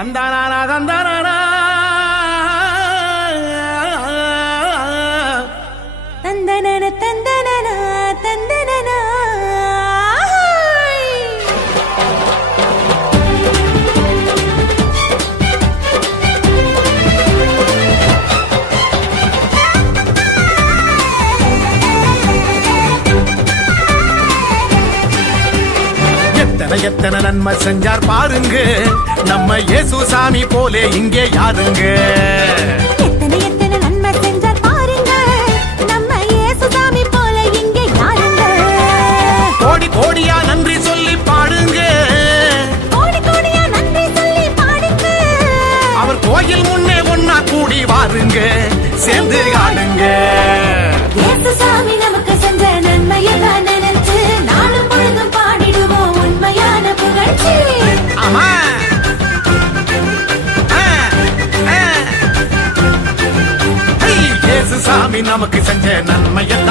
தந்தானா தந்தானா தந்தன தந்த எத்தனை நன்மை செஞ்சார் பாருங்க. நம்ம இயேசு சாமி போலே இங்கே யாருங்க? கோடி கோடியா நன்றி சொல்லி பாடுங்க. அவர் கோயில் முன்னே ஒன்னா கூடி வாருங்க. சேர்ந்து ஆடுங்க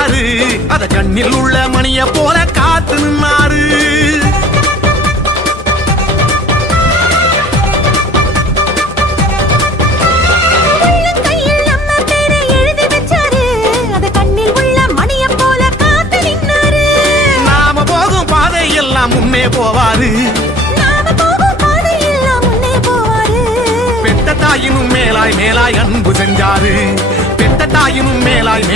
வச்சாரு. அத கண்ணில் உள்ள மணிய போல காத்து நின்னாரு. முன்னே போவாரு. முன்னே பெத்த தாயினும் மேலாய் மேலாய் அன்பு செஞ்சாரு. பெத்த தாயினும்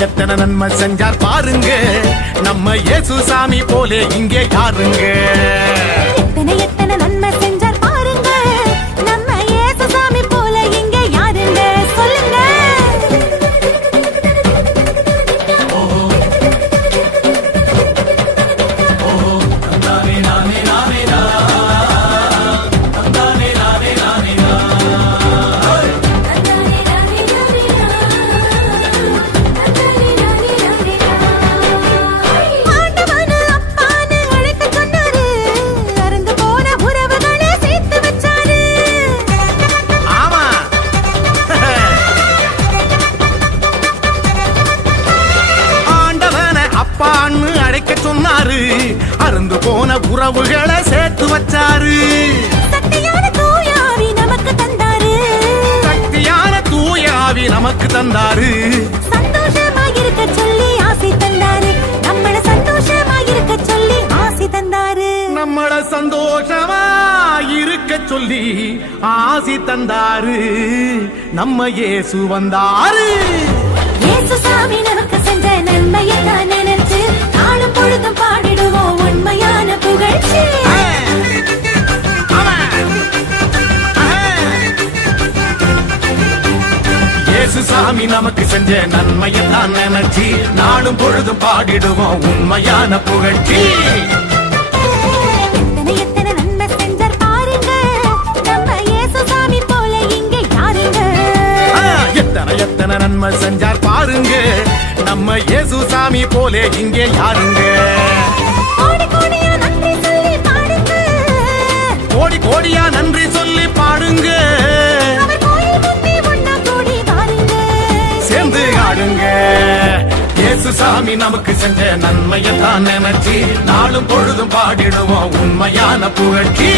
எத்தனை நன்மை செஞ்சார் பாருங்க. நம்ம இயேசு சாமி போலே இங்கே யாருங்க? சொன்னாரு அருந்து போன உறவுகளை சேர்த்து வச்சாரு சக்தியான தூயாவி நமக்கு தந்தாரு. சக்தியான தூயாவி நமக்கு தந்தாரு சந்தோஷமாயிருக்கச் சொல்லி ஆசை தந்தாரு. நம்மள சந்தோஷமாயிருக்கச் சொல்லி ஆசை தந்தாரு. நம்மள சந்தோஷமா இருக்க சொல்லி ஆசி தந்தாரு நம்ம இயேசு வந்தாரு இயேசுசாமி நமக்கு செஞ்ச நன்மையை தான் பொழுதும் பாடிடுவோம். உண்மையான புகழ்ச்சி. சாமி நமக்கு செஞ்ச நன்மையை தான் நினைச்சு நாளும் பொழுதும் பாடிடுவோம். உண்மையான புகழ்ச்சி. எத்தனை எத்தனை நன்மை செஞ்சார் பாருங்க. நம்ம இயேசு சாமி போலே இங்கே யாருங்க? கோடி கோடியா நன்றி சொல்லி பாடுங்க. சேர்ந்து ஆடுங்க. இயேசு சாமி நமக்கு செஞ்ச நன்மையை தான் நினைச்சு நாளும் பொழுதும் பாடிடுவோம் உண்மையான புகழ்ச்சி.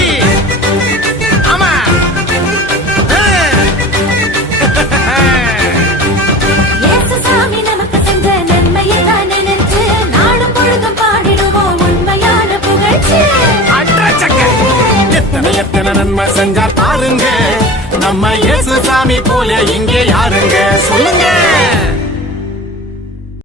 நன்மை செஞ்சார் பாருங்க. நம்ம இயேசு சாமி போல இங்கே யாருங்க? சொல்லுங்க.